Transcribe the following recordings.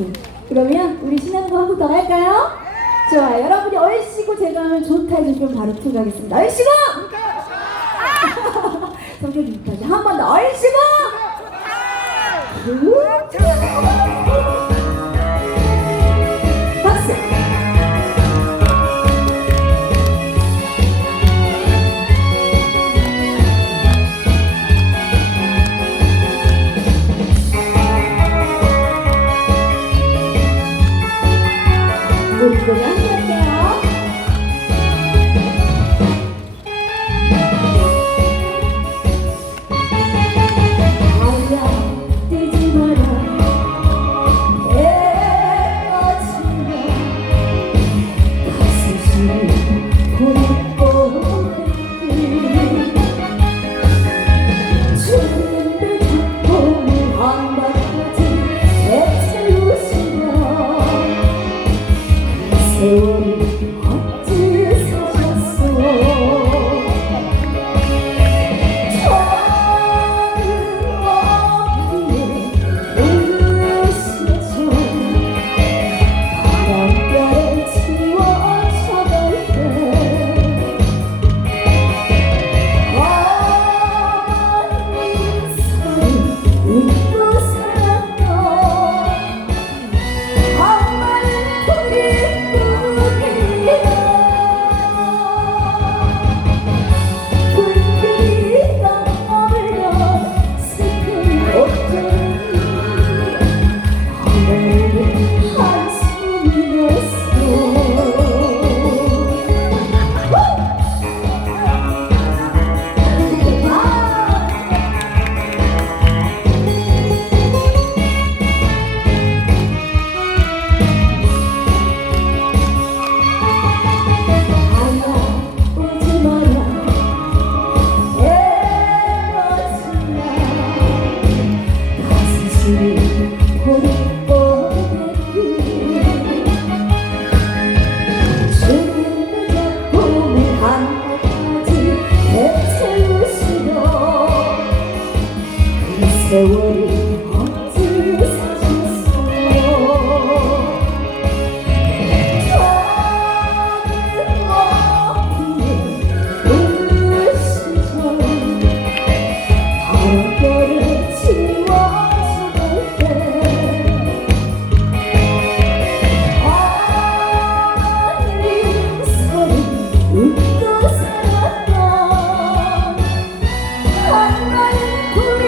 오케이. 그러면 우리 신나는 거 한 번 더 할까요? 좋아요. 여러분이 얼씨구 제가 하면 좋다 해주시면 바로 투 가겠습니다. 얼씨구! 성격이 급하죠. 한 번 더 얼씨구! 박수! 우리 노래 함께 할게요. 뛰지 마라 애꺼지며 가슴이 고립고리 죽는데 자꾸 한 바퀴 애채우시며 세월이 어찌 사셨어 세월이 어찌 사셨어 저는 먹기에 그 시절 바람결에 지워져 갈 때 어린 소리 웃고 살았던 한가인 우리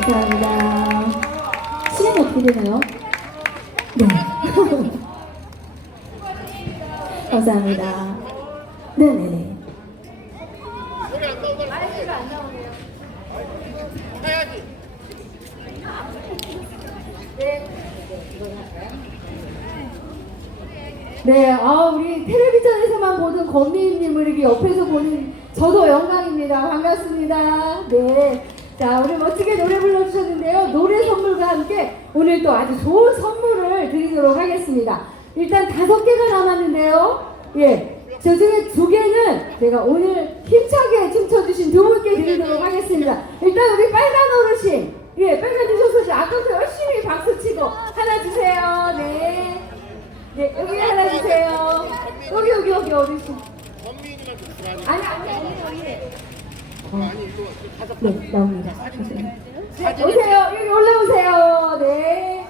감사합니다. 시간이 어떻게 되나요? 네. 감사합니다. 네네네. 아이가 안 나오네요. 해야지. 네, 우리 텔레비전에서만 보던 권미희님을 이렇게 옆에서 보는 저도 영광입니다. 반갑습니다. 네. 자, 우리 멋지게 노래 불러주셨는데요. 노래 선물과 함께 오늘 또 아주 좋은 선물을 드리도록 하겠습니다. 일단 5개가 남았는데요. 예. 저 중에 2개는 제가 오늘 힘차게 춤춰주신 2분께 드리도록 하겠습니다. 일단 우리 빨간 어르신. 예, 빨간 주셔서 아까부터 열심히 박수치고 하나 주세요. 네. 네, 여기 하나 주세요. 여기 어르신. 아니. 네, 나옵니다. 네, 오세요. 여기 올라오세요. 네.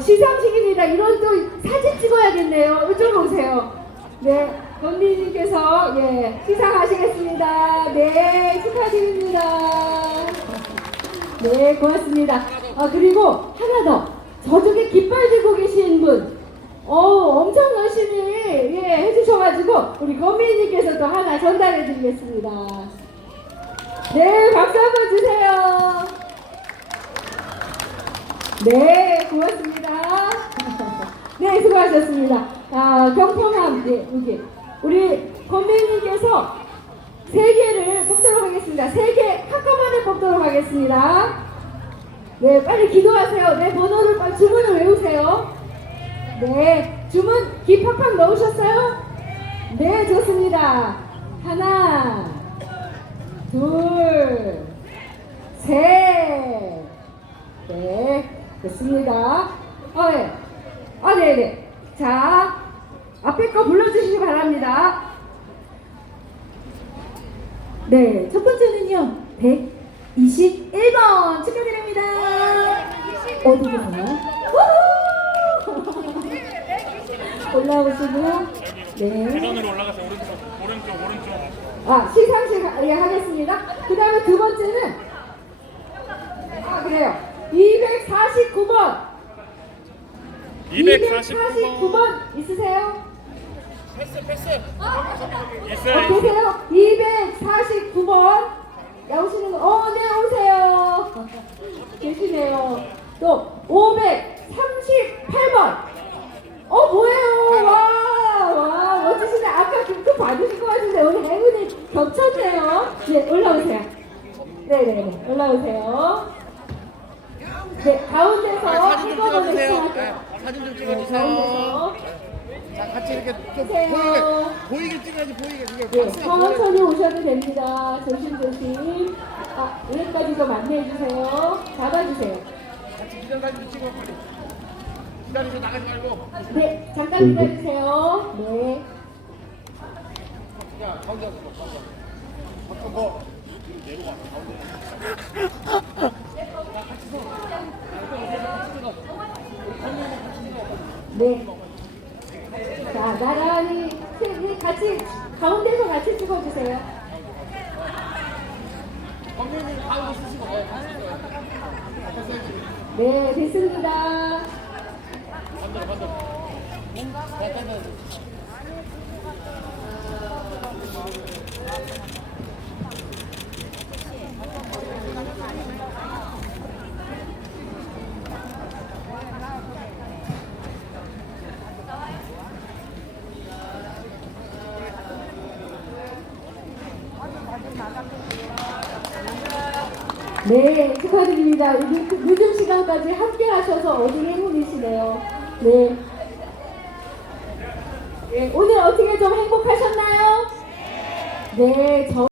시상식입니다. 이런 또 사진 찍어야겠네요. 이쪽으로 오세요. 네, 권미희님께서 시상하시겠습니다. 네, 축하드립니다. 네, 고맙습니다. 그리고 하나 더. 저쪽에 깃발 들고 계신 분. 엄청 열심히 우리 권미희님께서 또 하나 전달해 드리겠습니다. 네, 박수 한번 주세요. 네, 고맙습니다. 네, 수고하셨습니다. 아, 경품함, 네, 여기. 우리 권미희님께서 3개를 뽑도록 하겠습니다. 3개 한꺼번에 뽑도록 하겠습니다. 네, 빨리 기도하세요. 네, 번호를 빨리 주문을 외우세요. 네, 주문 기 팍팍 넣으셨어요? 네, 좋습니다. 하나, 둘, 셋. 네, 됐습니다. 네. 네네. 자, 앞에 거 불러주시기 바랍니다. 네, 첫 번째는요, 121번 축하드립니다. 어디 계세요? 올라오시고, 네. 계단으로 올라가서 오른쪽. 시상식 하겠습니다. 그 다음에 두 번째는, 그래요. 249번. 249번 있으세요? 있어요. 계세요? 249번. 나오시는 거, 네, 오세요. 계시네요. 또, 538번. 뭐예요? 와, 멋지시네. 아까 그 받으신 것 같은데, 오늘 행운이 겹쳤네요. 네, 올라오세요. 네네네, 올라오세요. 네, 가운데서 사진 좀 한꺼번에 찍어주세요. 시작할게요. 사진 좀 네, 찍어주세요. 가운데서. 자, 같이 이렇게 좀 주세요. 보이게 찍어야지, 보이게. 이게 네, 박스가 보여야 천천히 오셔도 됩니다. 조심조심. 여기까지 좀 안내해주세요. 잡아주세요. 같이 기다려 사진 찍어, 빨리. 기다리고 나가지 말고. 네, 잠깐 기다리세요. 네. 야, 가운데 와서 잠깐 뭐. 내려와, 가운데. 네. 자, 나란히 같이 가운데서 같이 찍어주세요. 건명님 가운데 쓰시고. 네, 됐습니다. 네, 축하드립니다. 늦은 시간까지 함께 하셔서 어디 행운이시네요. 네. 네, 오늘 어떻게 좀 행복하셨나요? 네,